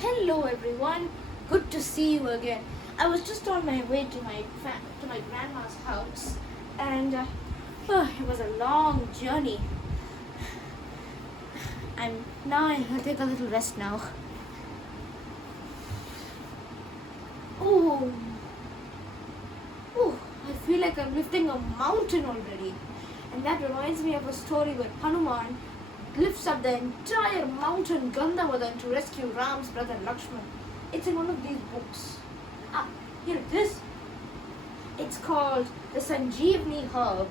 Hello everyone, good to see you again. I was just on my way to my grandma's house, and it was a long journey. I'll take a little rest now. Oh, I feel like I'm lifting a mountain already, and that reminds me of a story where Hanuman lifts up the entire mountain Gandhavardhan to rescue Ram's brother Lakshman. It's in one of these books. Here it is. It's called the Sanjeevani herb.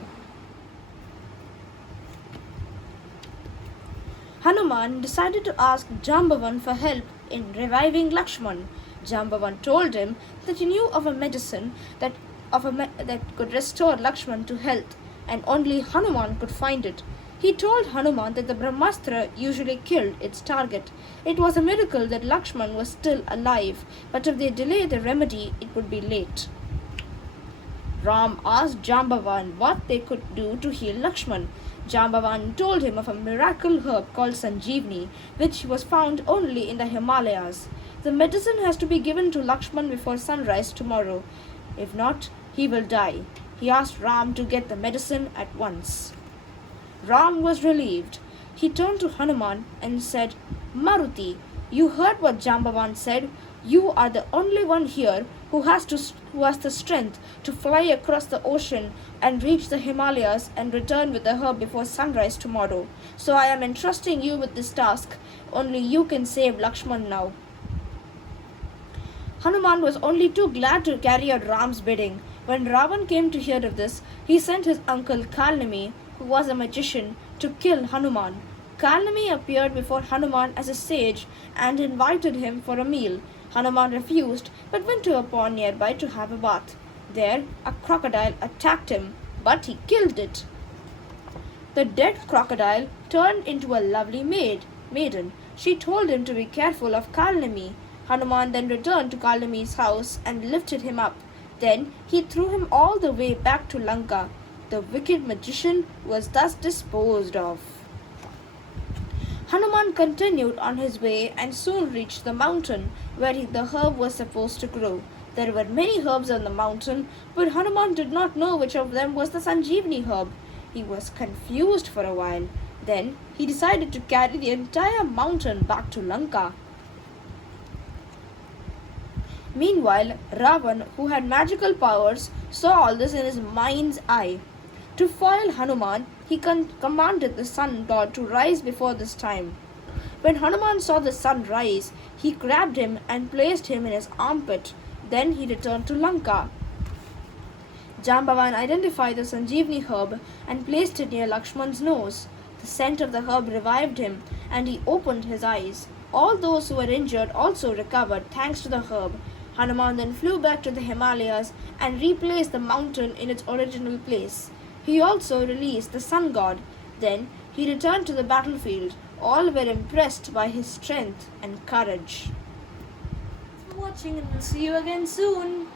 Hanuman decided to ask Jambavan for help in reviving Lakshman. Jambavan told him that he knew of a medicine that could restore Lakshman to health, and only Hanuman could find it. He told Hanuman that the Brahmastra usually killed its target. It was a miracle that Lakshman was still alive, but if they delayed the remedy, it would be late. Ram asked Jambavan what they could do to heal Lakshman. Jambavan told him of a miracle herb called Sanjeevani, which was found only in the Himalayas. The medicine has to be given to Lakshman before sunrise tomorrow. If not, he will die. He asked Ram to get the medicine at once. Ram was relieved. He turned to Hanuman and said, "Maruti, you heard what Jambavan said. You are the only one here who has the strength to fly across the ocean and reach the Himalayas and return with the herb before sunrise tomorrow. So I am entrusting you with this task. Only you can save Lakshman now." Hanuman was only too glad to carry out Ram's bidding. When Ravan came to hear of this, he sent his uncle Kalnami, who was a magician, to kill Hanuman. Kalnami appeared before Hanuman as a sage and invited him for a meal. Hanuman refused, but went to a pond nearby to have a bath. There, a crocodile attacked him, but he killed it. The dead crocodile turned into a lovely maiden. She told him to be careful of Kalnami. Hanuman then returned to Kalnami's house and lifted him up. Then he threw him all the way back to Lanka. The wicked magician was thus disposed of. Hanuman continued on his way and soon reached the mountain where the herb was supposed to grow. There were many herbs on the mountain, but Hanuman did not know which of them was the Sanjeevani herb. He was confused for a while. Then he decided to carry the entire mountain back to Lanka. Meanwhile, Ravan, who had magical powers, saw all this in his mind's eye. To foil Hanuman, he commanded the sun god to rise before this time. When Hanuman saw the sun rise, he grabbed him and placed him in his armpit. Then he returned to Lanka. Jambavan identified the Sanjeevani herb and placed it near Lakshman's nose. The scent of the herb revived him, and he opened his eyes. All those who were injured also recovered thanks to the herb. Hanuman then flew back to the Himalayas and replaced the mountain in its original place. He also released the sun god. Then he returned to the battlefield. All were impressed by his strength and courage. Thanks for watching, and we'll see you again soon.